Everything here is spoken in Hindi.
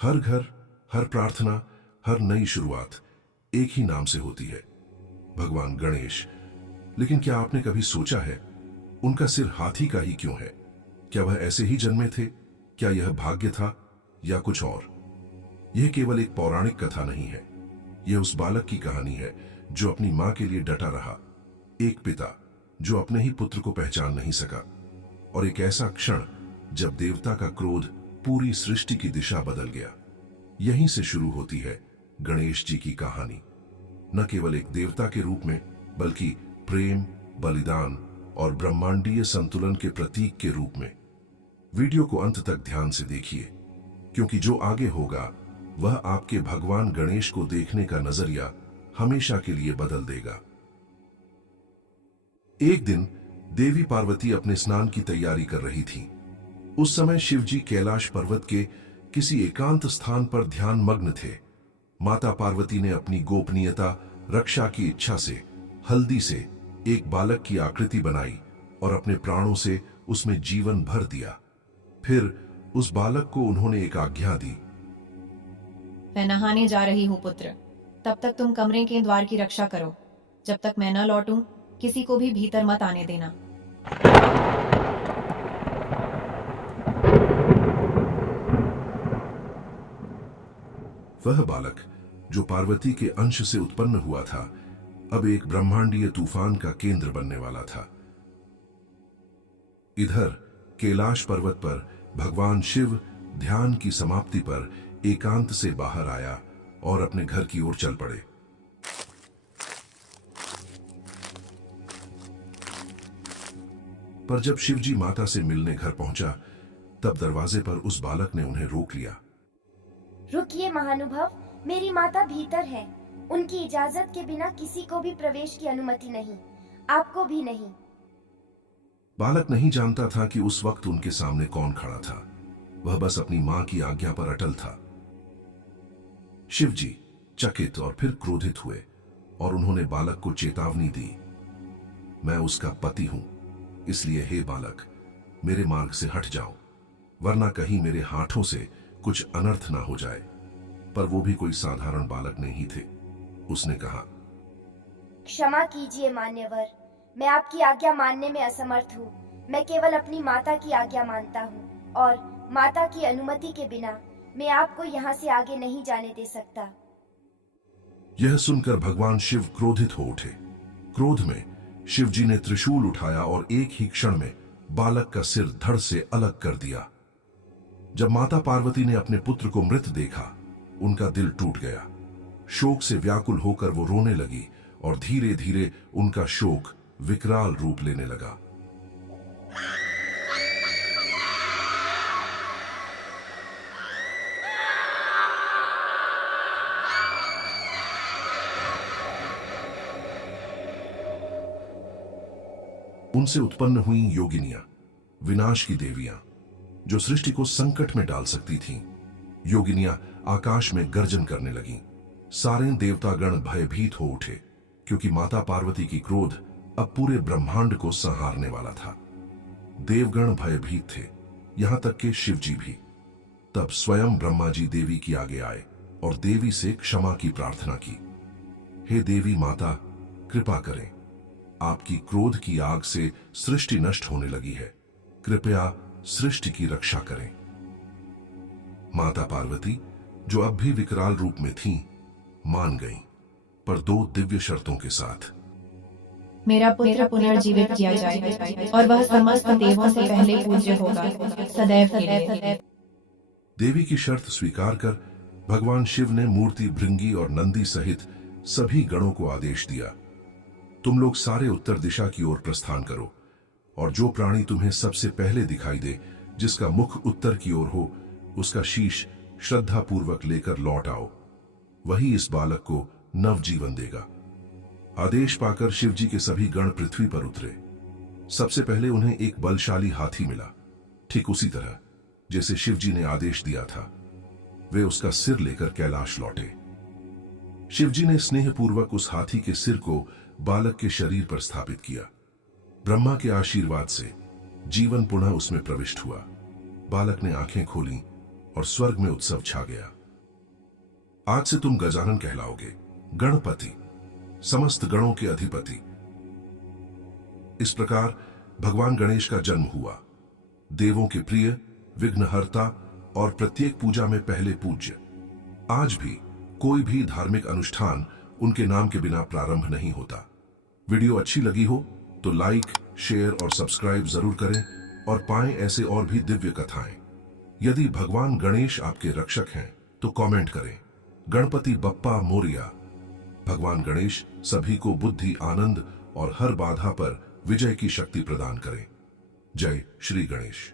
हर घर, हर प्रार्थना, हर नई शुरुआत एक ही नाम से होती है, भगवान गणेश। लेकिन क्या आपने कभी सोचा है, उनका सिर हाथी का ही क्यों है? क्या वह ऐसे ही जन्मे थे? क्या यह भाग्य था या कुछ और? यह केवल एक पौराणिक कथा नहीं है। यह उस बालक की कहानी है जो अपनी मां के लिए डटा रहा, एक पिता जो अपने ही पुत्र को पहचान नहीं सका, और एक ऐसा क्षण जब देवता का क्रोध पूरी सृष्टि की दिशा बदल गया। यहीं से शुरू होती है गणेश जी की कहानी, न केवल एक देवता के रूप में, बल्कि प्रेम, बलिदान और ब्रह्मांडीय संतुलन के प्रतीक के रूप में। वीडियो को अंत तक ध्यान से देखिए, क्योंकि जो आगे होगा वह आपके भगवान गणेश को देखने का नजरिया हमेशा के लिए बदल देगा। एक दिन देवी पार्वती अपने स्नान की तैयारी कर रही थी। उस समय शिवजी कैलाश पर्वत के किसी एकांत स्थान पर ध्यान मग्न थे। माता पार्वती ने अपनी गोपनीयता रक्षा की इच्छा से हल्दी से एक बालक की आकृति बनाई और अपने प्राणों से उसमें जीवन भर दिया। फिर उस बालक को उन्होंने एक आज्ञा दी। मैं नहाने जा रही हूँ पुत्र, तब तक तुम कमरे के द्वार की रक्षा करो। जब तक मैं न लौटूं, किसी को भी भीतर मत आने देना। वह बालक जो पार्वती के अंश से उत्पन्न हुआ था, अब एक ब्रह्मांडीय तूफान का केंद्र बनने वाला था। इधर कैलाश पर्वत पर भगवान शिव ध्यान की समाप्ति पर एकांत से बाहर आया और अपने घर की ओर चल पड़े। पर जब शिवजी माता से मिलने घर पहुंचा, तब दरवाजे पर उस बालक ने उन्हें रोक लिया। रुकिए महानुभाव, मेरी माता भीतर है। उनकी इजाजत के बिना किसी को भी प्रवेश की अनुमति नहीं, आपको भी नहीं। बालक नहीं जानता था कि उस वक्त उनके सामने कौन खड़ा था। वह बस अपनी मां की आज्ञा पर अटल था। शिवजी चकित और फिर क्रोधित हुए और उन्होंने बालक को चेतावनी दी। मैं उसका पति हूं, इसलिए हे बालक, मेरे मार्ग से हट जाओ, वरना कहीं मेरे हाथों से कुछ अनर्थ ना हो जाए। पर वो भी कोई साधारण बालक नहीं थे। उसने कहा, क्षमा कीजिए मान्यवर, मैं आपकी आज्ञा मानने में असमर्थ हूँ। मैं केवल अपनी माता की आज्ञा मानता हूँ और माता की अनुमति के बिना मैं आपको यहाँ से आगे नहीं जाने दे सकता। यह सुनकर भगवान शिव क्रोधित हो उठे। क्रोध में शिवजी ने त्रिशूल उठाया और एक ही क्षण में बालक का सिर धड़ से अलग कर दिया। जब माता पार्वती ने अपने पुत्र को मृत देखा, उनका दिल टूट गया। शोक से व्याकुल होकर वो रोने लगी और धीरे धीरे उनका शोक विकराल रूप लेने लगा। उनसे उत्पन्न हुई योगिनियां, विनाश की देवियां, जो सृष्टि को संकट में डाल सकती थीं। योगिनियां आकाश में गर्जन करने लगीं। सारे देवतागण भयभीत हो उठे, क्योंकि माता पार्वती की क्रोध अब पूरे ब्रह्मांड को संहारने वाला था। देवगण भयभीत थे, यहां तक कि शिवजी भी। तब स्वयं ब्रह्मा जी देवी के आगे आए और देवी से क्षमा की प्रार्थना की। हे देवी माता, कृपा करें, आपकी क्रोध की आग से सृष्टि नष्ट होने लगी है। कृपया सृष्टि की रक्षा करें। माता पार्वती, जो अब भी विकराल रूप में थीं, मान गईं, पर दो दिव्य शर्तों के साथ। मेरा पुत्र पुनर्जीवित किया जाए और वह समस्त देवों से पहले पूज्य होगा, सदैव के लिए। देवी की शर्त स्वीकार कर भगवान शिव ने मूर्ति भृंगी और नंदी सहित सभी गणों को आदेश दिया, तुम लोग सारे उत्तर दिशा की ओर प्रस्थान करो, और जो प्राणी तुम्हें सबसे पहले दिखाई दे, जिसका मुख उत्तर की ओर हो, उसका शीश श्रद्धा पूर्वक लेकर लौट आओ। वही इस बालक को नवजीवन देगा। आदेश पाकर शिवजी के सभी गण पृथ्वी पर उतरे। सबसे पहले उन्हें एक बलशाली हाथी मिला, ठीक उसी तरह जैसे शिवजी ने आदेश दिया था। वे उसका सिर लेकर कैलाश लौटे। शिवजी ने स्नेहपूर्वक उस हाथी के सिर को बालक के शरीर पर स्थापित किया। ब्रह्मा के आशीर्वाद से जीवन पुनः उसमें प्रविष्ट हुआ। बालक ने आंखें खोली और स्वर्ग में उत्सव छा गया। आज से तुम गजानन कहलाओगे, गणपति, समस्त गणों के अधिपति। इस प्रकार भगवान गणेश का जन्म हुआ, देवों के प्रिय, विघ्नहर्ता और प्रत्येक पूजा में पहले पूज्य। आज भी कोई भी धार्मिक अनुष्ठान उनके नाम के बिना प्रारंभ नहीं होता। वीडियो अच्छी लगी हो तो लाइक, शेयर और सब्सक्राइब जरूर करें और पाएं ऐसे और भी दिव्य कथाएं। यदि भगवान गणेश आपके रक्षक हैं तो कमेंट करें, गणपति बप्पा मोरिया। भगवान गणेश सभी को बुद्धि, आनंद और हर बाधा पर विजय की शक्ति प्रदान करें। जय श्री गणेश।